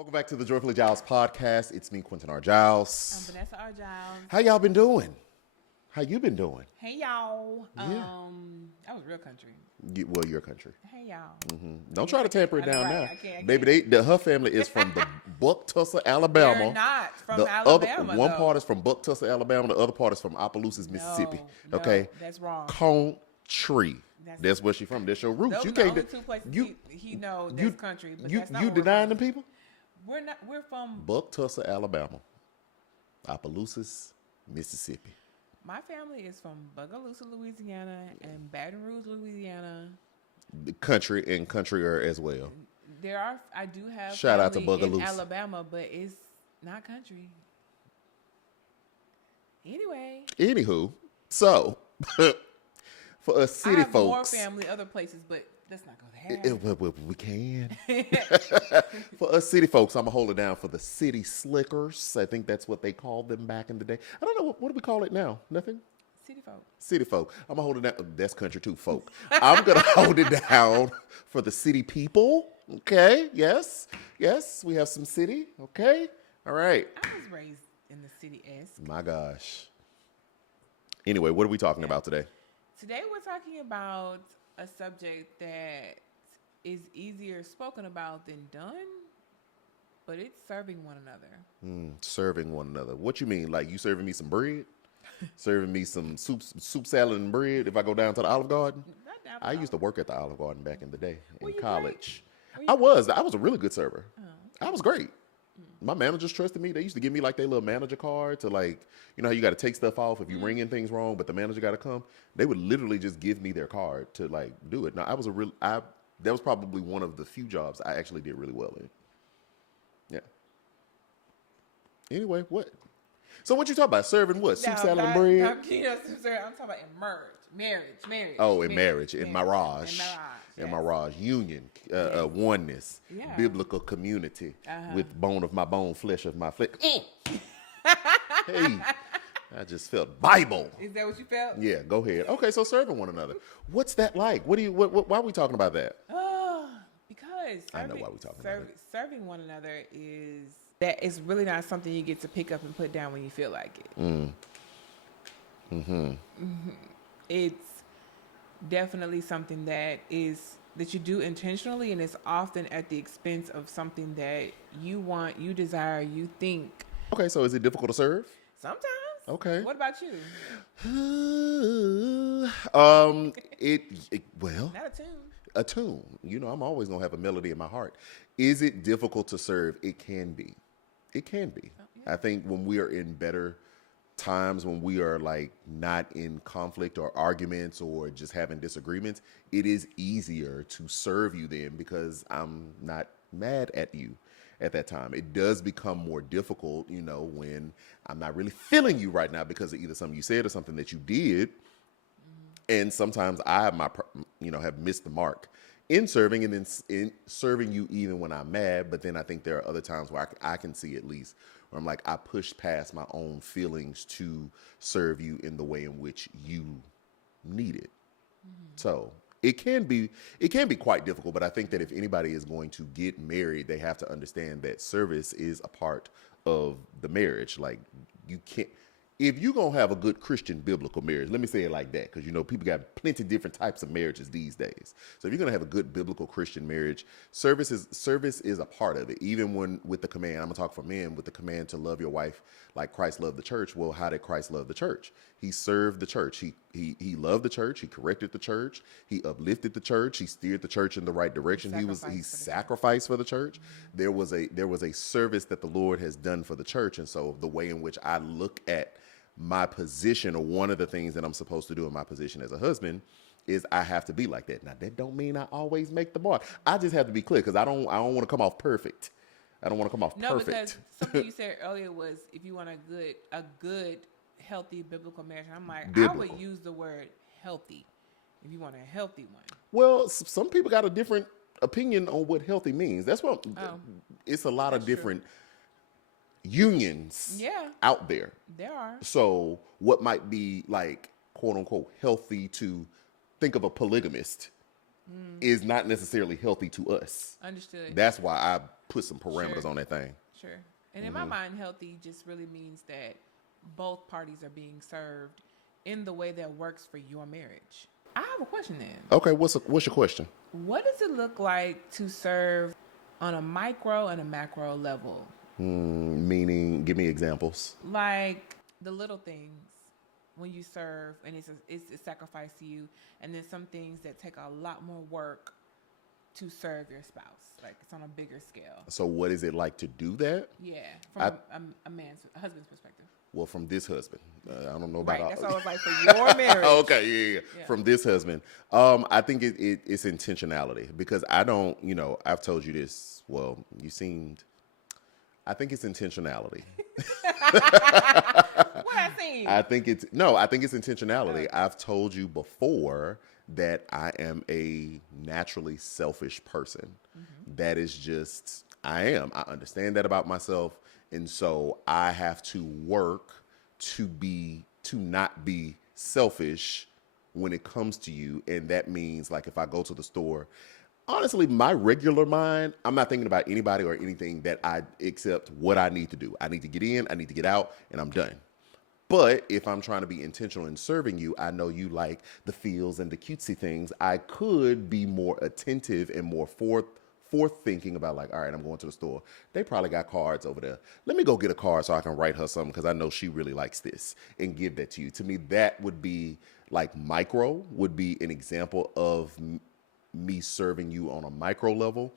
Welcome back to the Joyfully Jiles podcast. It's me, Quentin R. Jiles. I'm Vanessa Jiles. How y'all been doing? How you been doing? Hey y'all. Yeah. That was real country. Well, your country. Hey y'all. Don't try to tamper it down now. I can't. Baby, her family is from the Bucktussa, Alabama. They're not from the Alabama. One part is from Bucktussa, Alabama. The other part is from Opelousas, Mississippi. No, okay, that's wrong. Country. That's where she from. That's your roots. Those You are the can't. only two places he knows that's country. But that's not you where we're denying from. them people? We're not. We're from. Bucktussa, Alabama. Opelousas, Mississippi. My family is from Bogalusa, Louisiana, and Baton Rouge, Louisiana. Country and countryer as well. I do have Shout out to family in Bogalusa. Alabama, but it's not country. Anyway. Anywho, so for us city I have more folks, family other places, but let's not go there. we can. For us city folks, I'm gonna hold it down for the city slickers. I think that's what they called them back in the day. I don't know what do we call it now. Nothing. City folk. City folk. I'm gonna hold it down. That's country too, folk. I'm gonna hold it down for the city people. Okay. Yes. We have some city. Okay. All right. I was raised in the city-esque. My gosh. Anyway, what are we talking about today? Today we're talking about a subject that is easier spoken about than done, but it's serving one another. Serving one another. What you mean? Like you serving me some bread? Serving me some soup, salad, and bread if I go down to the Olive Garden? I used to work at the Olive Garden back in the day in college. I was a really good server. I was great. My managers trusted me. They used to give me like their little manager card to like, you know how you got to take stuff off if you ringing things wrong, but the manager got to come. They would literally just give me their card to like do it. Now that was probably one of the few jobs I actually did really well in. Yeah. Anyway, what? So what you talking about? Serving what? Soup, salad, and bread? I'm talking about marriage. Oh, in marriage, in marriage. Mirage, union, oneness, biblical community with bone of my bone, flesh of my flesh. Hey, I just felt Bible. Is that what you felt? Yeah, go ahead. Okay, so serving one another. What's that like? Why are we talking about that? Because I know why we're talking about it. Serving one another is really not something you get to pick up and put down when you feel like it. It's definitely something that you do intentionally, and it's often at the expense of something that you want, you desire, you think. Okay, so is it difficult to serve? Sometimes. Okay. What about you? Well, Not a tune. A tune. You know, I'm always gonna have a melody in my heart. Is it difficult to serve? It can be. It can be. Oh, yeah. I think when we are in better times, when we are like not in conflict or arguments or just having disagreements, it is easier to serve you then because I'm not mad at you at that time. It does become more difficult, you know, when I'm not really feeling you right now because of either something you said or something that you did. And sometimes I have missed the mark in serving, and then in serving you even when I'm mad. But then I think there are other times where I can see at least where I'm like, I pushed past my own feelings to serve you in the way in which you need it. So it can be quite difficult. But I think that if anybody is going to get married, they have to understand that service is a part of the marriage. Like you can't. If you're going to have a good Christian biblical marriage, let me say it like that, because, you know, people got plenty different types of marriages these days. So if you're going to have a good biblical Christian marriage, service is a part of it. Even when with the command, I'm going to talk for men, with the command to love your wife like Christ loved the church. Well, how did Christ love the church? He served the church. He loved the church. He corrected the church. He uplifted the church. He steered the church in the right direction. He sacrificed for the church. There was a service that the Lord has done for the church. And so the way in which I look at my position, or one of the things that I'm supposed to do in my position as a husband, is I have to be like that. Now that don't mean I always make the mark. I just have to be clear because I don't want to come off perfect. I don't want to come off perfect. No, because something you said earlier was if you want a good, healthy biblical marriage. I'm like, biblical. I would use the word healthy if you want a healthy one. Well, some people got a different opinion on what healthy means. That's what it's a lot of different unions out there. There are. So what might be like, quote unquote, healthy to think of a polygamist is not necessarily healthy to us. Understood. That's why I put some parameters Sure. on that thing. Sure. And in my mind, healthy just really means that both parties are being served in the way that works for your marriage. I have a question then. Okay, what's your question? What does it look like to serve on a micro and a macro level? Meaning, give me examples. Like the little things when you serve and it's a sacrifice to you, and then some things that take a lot more work to serve your spouse. Like it's on a bigger scale. So what is it like to do that? Yeah, from a husband's perspective. Well, from this husband, I don't know about Right, all. that's what I was like for your marriage. Okay, yeah. From this husband, I think it's intentionality, because I don't, I've told you this. Well, you seemed. I think it's intentionality. What I seen? I think it's intentionality. I've told you before that I am a naturally selfish person. That is just, I am. I understand that about myself. And so I have to work to not be selfish when it comes to you. And that means, like, if I go to the store, honestly, my regular mind, I'm not thinking about anybody or anything except what I need to do. I need to get in, I need to get out, and I'm done. But if I'm trying to be intentional in serving you, I know you like the feels and the cutesy things. I could be more attentive and more forth thinking about, like, all right, I'm going to the store. They probably got cards over there. Let me go get a card so I can write her something, because I know she really likes this, and give that to you. To me, that would be like micro, would be an example of me serving you on a micro level.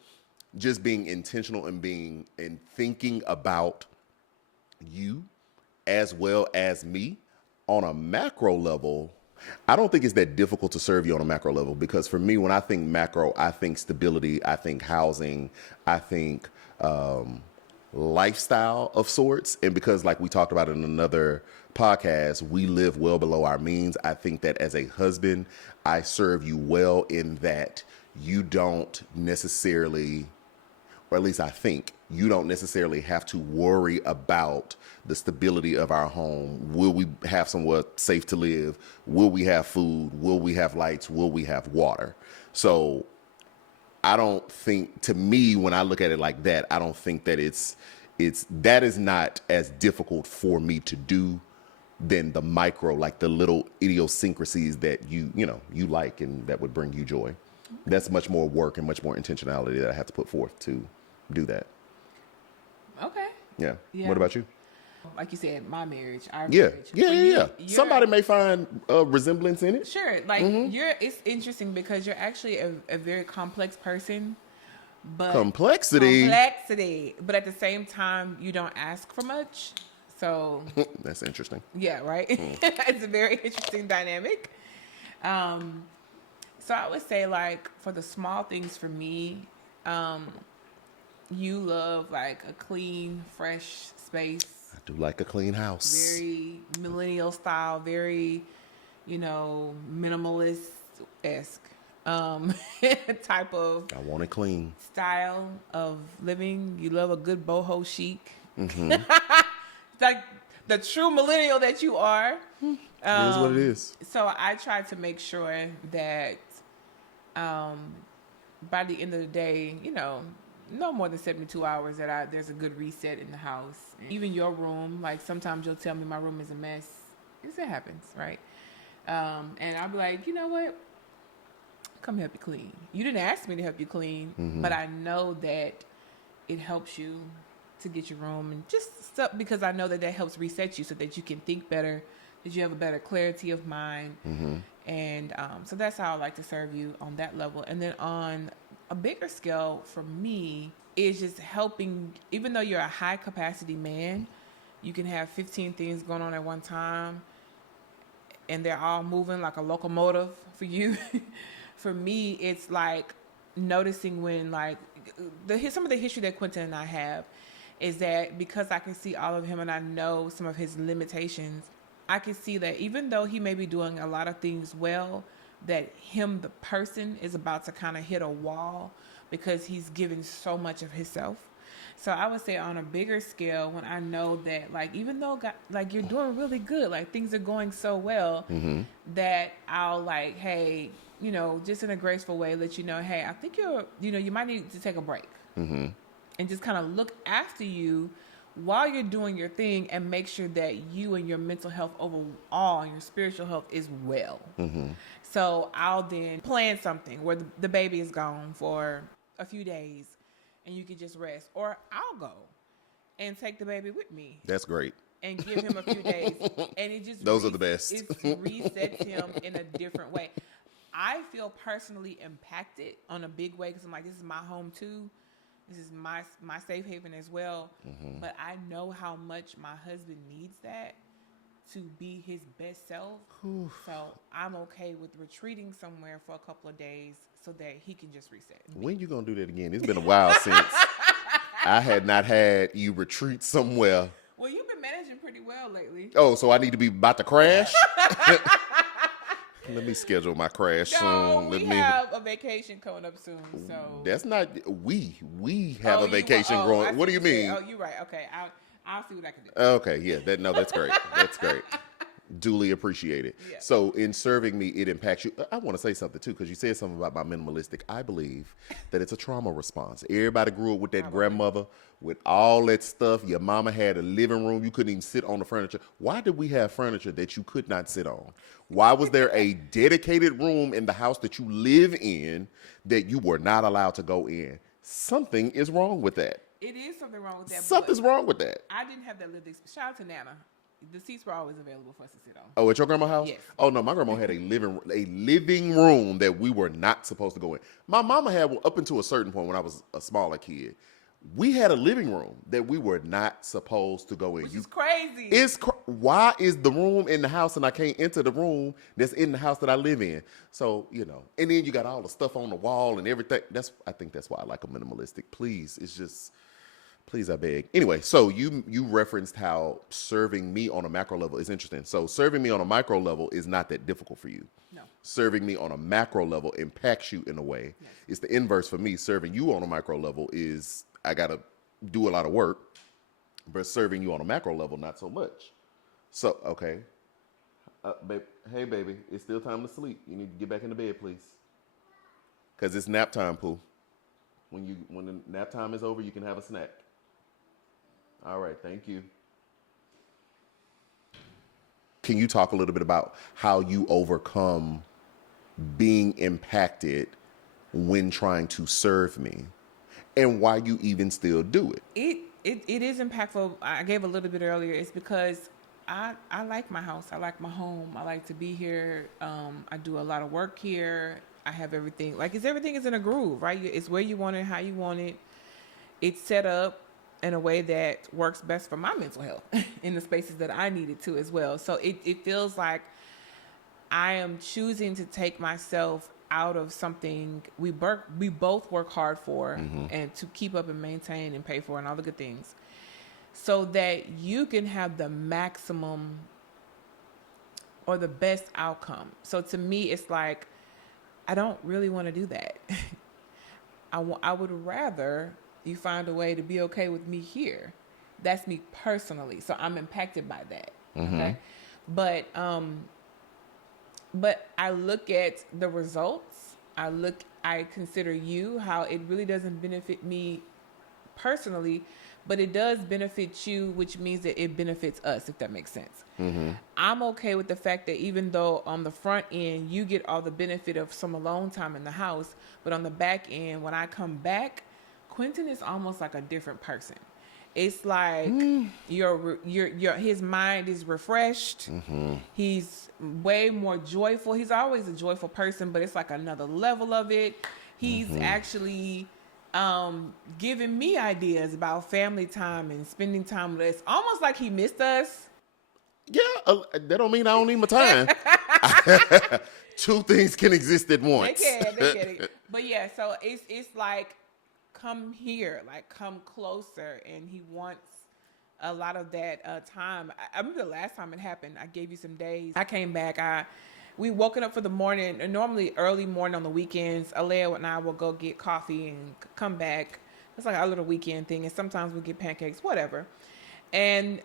Just being intentional and thinking about you as well as me. On a macro level, I don't think it's that difficult to serve you on a macro level, because for me, when I think macro, I think stability, I think housing, I think lifestyle of sorts. And because, like we talked about in another podcast, we live well below our means. I think that as a husband, I serve you well in that you don't necessarily, or at least I think, you don't necessarily have to worry about the stability of our home. Will we have somewhere safe to live? Will we have food? Will we have lights? Will we have water? So I don't think, to me, when I look at it like that, I don't think that that is not as difficult for me to do than the micro, like the little idiosyncrasies that you like and that would bring you joy. That's much more work and much more intentionality that I have to put forth to do that. Okay. Yeah. What about you? Like you said, my marriage, our Yeah. marriage. Yeah. Somebody may find a resemblance in it. Sure. Like it's interesting because you're actually a very complex person. But Complexity. But at the same time, you don't ask for much. So that's interesting. Yeah, right? It's a very interesting dynamic. So I would say, like, for the small things for me, you love like a clean, fresh space. I do like a clean house. Very millennial style, very, minimalist-esque type of. I want it clean. Style of living. You love a good boho chic. Mm-hmm. Like the true millennial that you are. It is what it is. So I try to make sure that by the end of the day, no more than 72 hours that there's a good reset in the house. Even your room, like sometimes you'll tell me my room is a mess. It happens, right? And I'll be like, you know what? Come help you clean. You didn't ask me to help you clean, but I know that it helps you to get your room and just stuff, because I know that helps reset you so that you can think better, that you have a better clarity of mind. And so that's how I like to serve you on that level. And then on a bigger scale for me is just helping, even though you're a high capacity man, you can have 15 things going on at one time and they're all moving like a locomotive for you. For me, it's like noticing when, like, some of the history that Quentin and I have is that because I can see all of him and I know some of his limitations, I can see that even though he may be doing a lot of things well, that him, the person, is about to kind of hit a wall because he's given so much of himself. So I would say on a bigger scale, when I know that, like, even though like you're doing really good, like things are going so well, that I'll like, hey, just in a graceful way, let you know, hey, I think you might need to take a break. Mm-hmm. And just kind of look after you while you're doing your thing and make sure that you and your mental health overall and your spiritual health is well. Mm-hmm. So I'll then plan something where the baby is gone for a few days and you can just rest. Or I'll go and take the baby with me. That's great. And give him a few days. And it just Those are the best. It resets him in a different way. I feel personally impacted on a big way because I'm like, this is my home too. This is my safe haven as well. Mm-hmm. But I know how much my husband needs that to be his best self. Oof. So I'm okay with retreating somewhere for a couple of days so that he can just reset. When you gonna do that again? It's been a while since I had not had you retreat somewhere. Well, you've been managing pretty well lately. Oh, so I need to be about to crash? Let me schedule my crash soon. We have a vacation coming up soon. So that's not we have a vacation growing. What do you mean? Oh, you're right. Okay, I'll see what I can do. Okay, yeah, that's great. That's great. Duly appreciated. Yeah. So in serving me, it impacts you. I want to say something too, because you said something about my minimalistic. I believe that it's a trauma response. Everybody grew up with that grandmother with all that stuff. Your mama had a living room. You couldn't even sit on the furniture. Why did we have furniture that you could not sit on? Why was there a dedicated room in the house that you live in that you were not allowed to go in? Something is wrong with that. It is something wrong with that. Something's wrong with that. I didn't have that lived experience. Shout out to Nana. The seats were always available for us to sit on. Oh, at your grandma's house? Yes. Oh no, my grandma had a living room that we were not supposed to go in. My mama had one up until a certain point when I was a smaller kid. We had a living room that we were not supposed to go in. Which is crazy. Why is the room in the house and I can't enter the room that's in the house that I live in? So, and then you got all the stuff on the wall and everything. I think that's why I like a minimalistic. Please, please, I beg. Anyway, so you referenced how serving me on a macro level is interesting. So serving me on a micro level is not that difficult for you. No. Serving me on a macro level impacts you in a way. Yes. It's the inverse for me. Serving you on a micro level is I got to do a lot of work, but serving you on a macro level, not so much. So, okay. Hey, baby, it's still time to sleep. You need to get back into bed, please. Because it's nap time, Pooh. When the nap time is over, you can have a snack. All right, thank you. Can you talk a little bit about how you overcome being impacted when trying to serve me and why you even still do it? It is impactful. I gave a little bit earlier. It's because I like my house. I like my home. I like to be here. I do a lot of work here. I have everything. Everything is in a groove, right? It's where you want it, how you want it. It's set up in a way that works best for my mental health in the spaces that I need it to as well. So it feels like I am choosing to take myself out of something we both work hard for, mm-hmm. and to keep up and maintain and pay for and all the good things, so that you can have the maximum or the best outcome. So to me, it's like, I don't really want to do that. I would rather you find a way to be okay with me here. That's me personally. So I'm impacted by that. Mm-hmm. Okay. But I look at the results. I consider you, how it really doesn't benefit me personally, but it does benefit you, which means that it benefits us, if that makes sense. Mm-hmm. I'm okay with the fact that even though on the front end, you get all the benefit of some alone time in the house, but on the back end, when I come back, Quentin is almost like a different person. It's like his mind is refreshed. Mm-hmm. He's way more joyful. He's always a joyful person, but it's like another level of it. He's mm-hmm. actually giving me ideas about family time and spending time with us. Almost like he missed us. Yeah, that don't mean I don't need my time. Two things can exist at once. They can. But yeah, so it's like, come here, like come closer, and he wants a lot of that time. I remember the last time it happened, I gave you some days. I came back, we woken up for the morning, and normally early morning on the weekends, Alea and I will go get coffee and come back. It's like our little weekend thing, and sometimes we'll get pancakes, whatever. And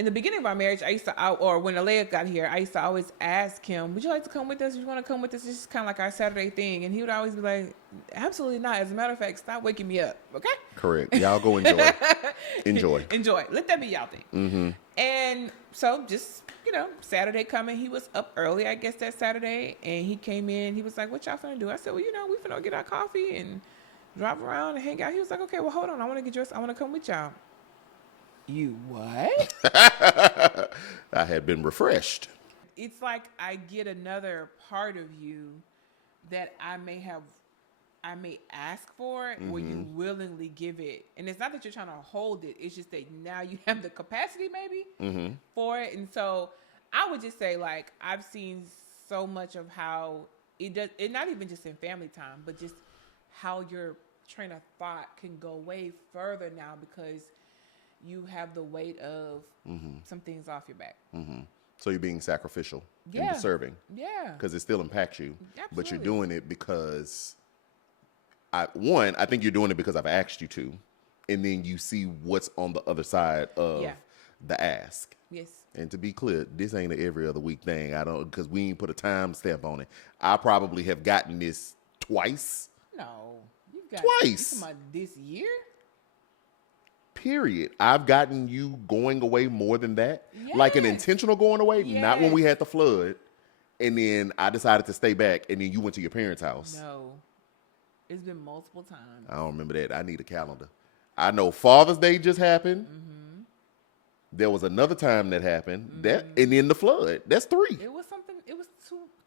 in the beginning of our marriage, I used to, or when Alea got here, I used to always ask him, would you like to come with us? Do you want to come with us? This is kind of like our Saturday thing. And he would always be like, absolutely not. As a matter of fact, stop waking me up. Okay? Correct. Y'all go enjoy. Enjoy. Enjoy. Let that be y'all thing. Mm-hmm. And so just, Saturday coming, he was up early, I guess, that Saturday. And he came in. He was like, what y'all finna do? I said, well, we finna get our coffee and drive around and hang out. He was like, okay, well, hold on. I want to get dressed. I want to come with y'all. You what? I had been refreshed. It's like I get another part of you that I may ask for it, where you willingly give it. And it's not that you're trying to hold it. It's just that now you have the capacity maybe for it. And so I would just say, like, I've seen so much of how it not even just in family time, but just how your train of thought can go way further now because you have the weight of some things off your back. Mm-hmm. So you're being sacrificial in serving. Yeah. Because it still impacts you. Absolutely. But you're doing it because, I think you're doing it because I've asked you to. And then you see what's on the other side of the ask. Yes. And to be clear, this ain't an every other week thing. Because we ain't put a time stamp on it. I probably have gotten this twice. No. You've got Twice. You talking about this year? Period. I've gotten you going away more than that. Yes. Like an intentional going away, not when Yes. we had the flood. And then I decided to stay back, and then you went to your parents' house. No. It's been multiple times. I don't remember that. I need a calendar. I know Father's Day just happened. There was another time that happened. That and then the flood. That's 3. It was something. It was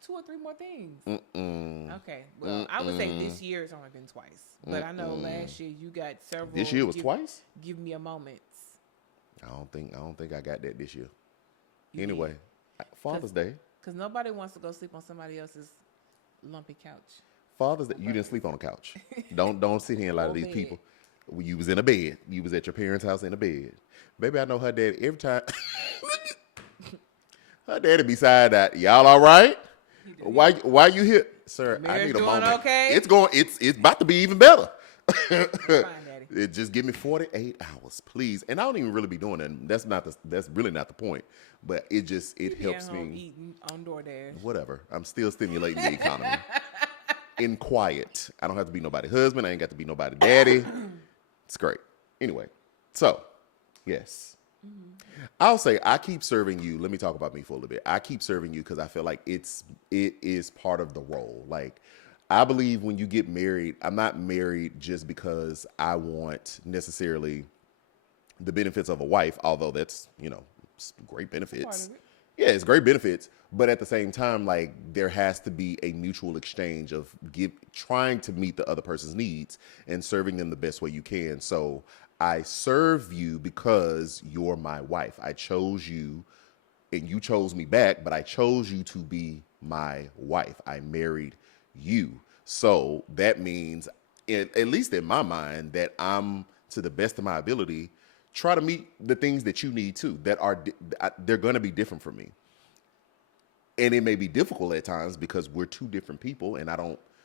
two or three more things. Okay. Well, I would say this year it's only been twice. But I know last year you got several. This year was twice? Give me a moment. I don't think I got that this year. You Anyway, Father's Day. Because nobody wants to go sleep on somebody else's lumpy couch. Father's Day. You didn't sleep on a couch. Don't sit here and lie to these people. You was in a bed. You was at your parents' house in a bed. Baby, I know her dad every time. Her daddy beside that. Y'all all right? Why you here? Sir, I need a moment. Okay? It's about to be even better. Fine, Daddy. It just give me 48 hours, please. And I don't even really be doing that. That's really not the point. But it helps me. Eating on DoorDash. Whatever. I'm still stimulating the economy. In quiet. I don't have to be nobody's husband. I ain't got to be nobody's daddy. It's great. Anyway, so yes. I'll say I keep serving you. Let me talk about me for a little bit. I keep serving you because I feel like it is part of the role. Like, I believe when you get married, I'm not married just because I want necessarily the benefits of a wife, although that's, great benefits. Part of it. Yeah, it's great benefits. But at the same time, like, there has to be a mutual exchange of trying to meet the other person's needs and serving them the best way you can. So I serve you because you're my wife. I chose you and you chose me back, but I chose you to be my wife. I married you. So that means, at least in my mind, that I'm, to the best of my ability, try to meet the things that you need too, they're going to be different for me. And it may be difficult at times because we're two different people and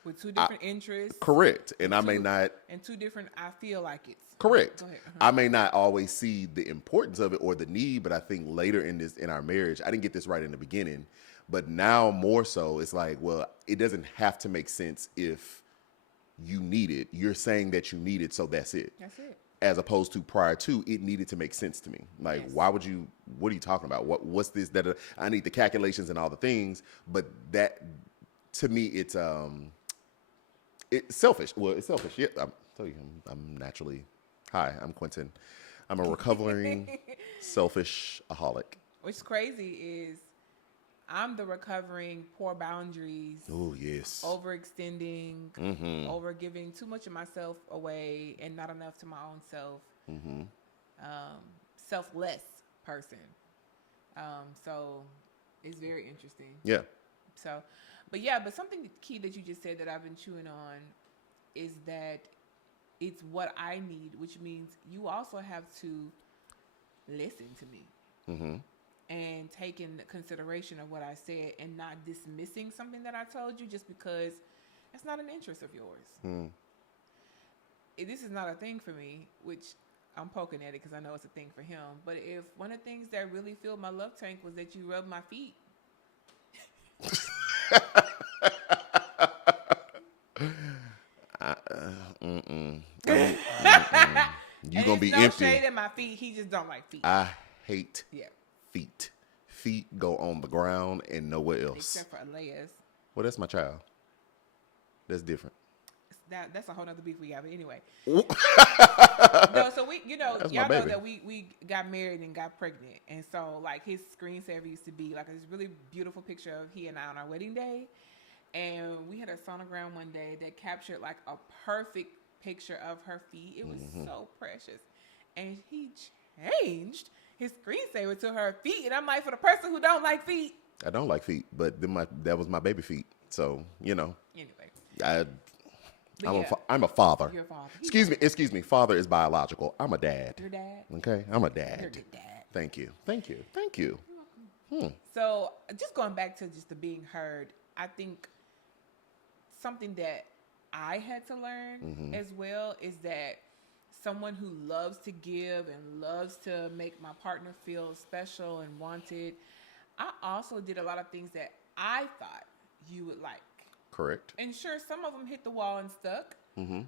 with two different interests. Correct. And I may not. And two different, I feel like it's. Correct. Go ahead. I may not always see the importance of it or the need, but I think later in our marriage, I didn't get this right in the beginning, but now more so, it's like, well, it doesn't have to make sense if you need it. You're saying that you need it, so that's it. That's it. As opposed to prior to, it needed to make sense to me. Like, Yes. what are you talking about? What's this, that, I need the calculations and all the things, but that, to me, it's selfish. Well, it's selfish. Yeah, I'm naturally, hi, I'm Quentin. I'm a recovering selfish-aholic. What's crazy is I'm the recovering poor boundaries. Oh, yes. Overextending, over giving too much of myself away and not enough to my own self. Selfless person. So it's very interesting. Yeah. So, but something key that you just said that I've been chewing on is that it's what I need, which means you also have to listen to me. And take in consideration of what I said and not dismissing something that I told you just because it's not an interest of yours. This is not a thing for me, which I'm poking at it because I know it's a thing for him. But if one of the things that really filled my love tank was that you rub my feet, You and gonna it's be no empty. shade at my feet, he just don't like feet. I hate Yeah, feet. Feet go on the ground and nowhere else. except for Elias. Well, that's my child. That's different. That's a whole nother beef we got. But anyway, Ooh. no. So we, That's my y'all know baby. that we got married and got pregnant, and so like his screensaver used to be like this really beautiful picture of he and I on our wedding day, and we had a sonogram one day that captured like a perfect picture of her feet. It was so precious, and he changed his screensaver to her feet, and I'm like, for the person who don't like feet. I don't like feet, but then that was my baby feet. So Anyway, I'm a father. you're a father. Excuse me. Father is biological. I'm a dad. Your dad. Okay, I'm a dad. You're a good dad. Thank you. So just going back to just the being heard, I think something that I had to learn as well is that someone who loves to give and loves to make my partner feel special and wanted, I also did a lot of things that I thought you would like. Correct. And sure, some of them hit the wall and stuck.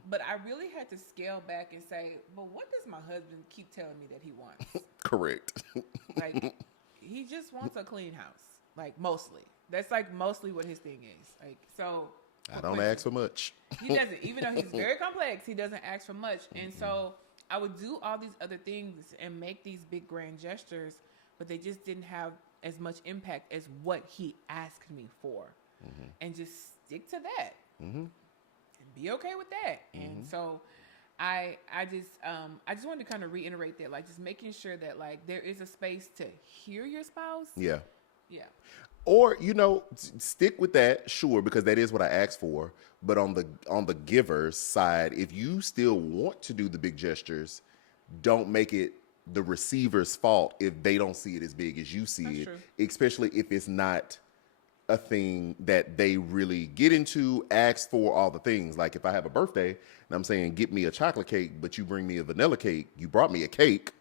But I really had to scale back and say, but what does my husband keep telling me that he wants? Correct. Like, he just wants a clean house. Like, mostly. That's like mostly what his thing is. Like, so. I don't ask for much. He doesn't. Even though he's very complex, he doesn't ask for much. And so I would do all these other things and make these big grand gestures, but they just didn't have as much impact as what he asked me for. And just stick to that. And be okay with that. And so I just wanted to kind of reiterate that, like, just making sure that like there is a space to hear your spouse. Yeah. Or stick with that, sure, because that is what I asked for. But on the giver's side, if you still want to do the big gestures, don't make it the receiver's fault if they don't see it as big as you see it, true. especially if it's not a thing that they really get into, ask for all the things. Like if I have a birthday and I'm saying, get me a chocolate cake, but you bring me a vanilla cake, you brought me a cake,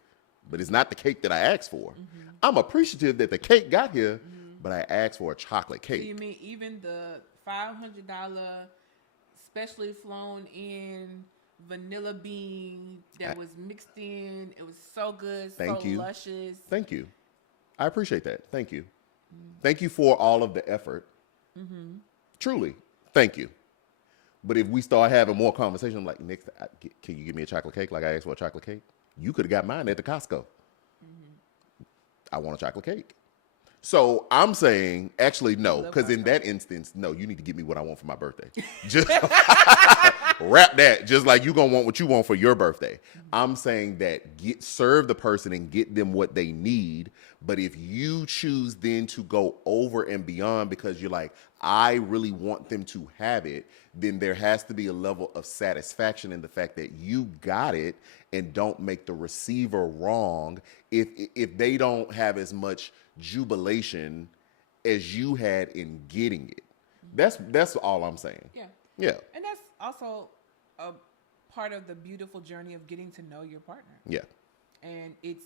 but it's not the cake that I asked for. I'm appreciative that the cake got here, but I asked for a chocolate cake. So you mean even the $500 specially flown in vanilla bean that was mixed in? It was so good, Thank you. luscious. Thank you. I appreciate that. Thank you. Thank you for all of the effort. Truly, thank you. But if we start having more conversation, I'm like, next, can you give me a chocolate cake like I asked for a chocolate cake? You could have got mine at the Costco. I want a chocolate cake. So I'm saying, actually, no, because in that instance, no, you need to give me what I want for my birthday. Just wrap that, just like you gonna want what you want for your birthday. I'm saying that serve the person and get them what they need. But if you choose then to go over and beyond because you're like, I really want them to have it, then there has to be a level of satisfaction in the fact that you got it and don't make the receiver wrong if they don't have as much jubilation as you had in getting it. That's all I'm saying. Yeah. And that's also a part of the beautiful journey of getting to know your partner. Yeah. And it's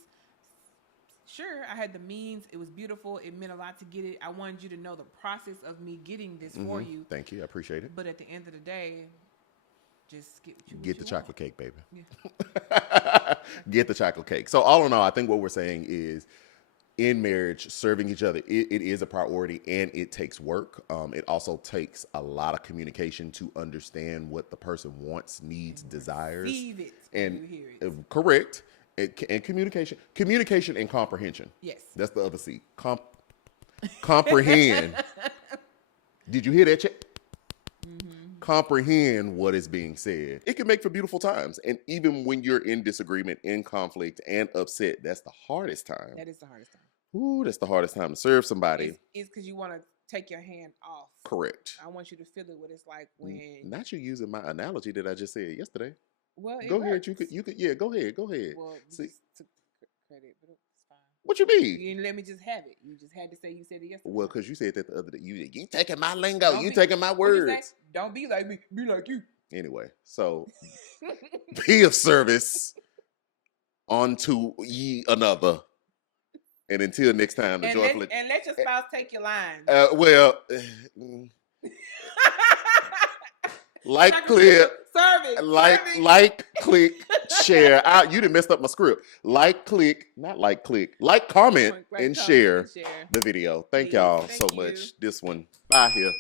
sure I had the means. It was beautiful. It meant a lot to get it. I wanted you to know the process of me getting this for you. Thank you. I appreciate it. But at the end of the day, just get the chocolate cake, baby. Yeah. Get the chocolate cake. So all in all, I think what we're saying is in marriage, serving each other, it is a priority and it takes work. It also takes a lot of communication to understand what the person wants, needs, desires. Receive it when you hear it. Correct. And communication and comprehension. Yes. That's the other C. Comprehend. Did you hear that? Comprehend what is being said. It can make for beautiful times. And even when you're in disagreement, in conflict, and upset, that's the hardest time. That is the hardest time. Ooh, that's the hardest time to serve somebody. It's because you want to take your hand off. Correct. I want you to feel it what it's like when. Not you using my analogy that I just said yesterday. Well, go ahead. You could. Yeah, go ahead. Go ahead. Well, you just took credit, but it's fine. What you mean? You didn't let me just have it. You just had to say you said it yesterday. Well, because you said that the other day. You taking my lingo. You taking my words. Don't be like me. Be like you. Anyway, so be of service. unto ye another. And until next time, the And joyful. let your spouse take your line. Well, like, clear, like, click, share. You done messed up my script. Like, click, not like, click. Like, comment, and share the video. Thank y'all so much. This one. Bye here.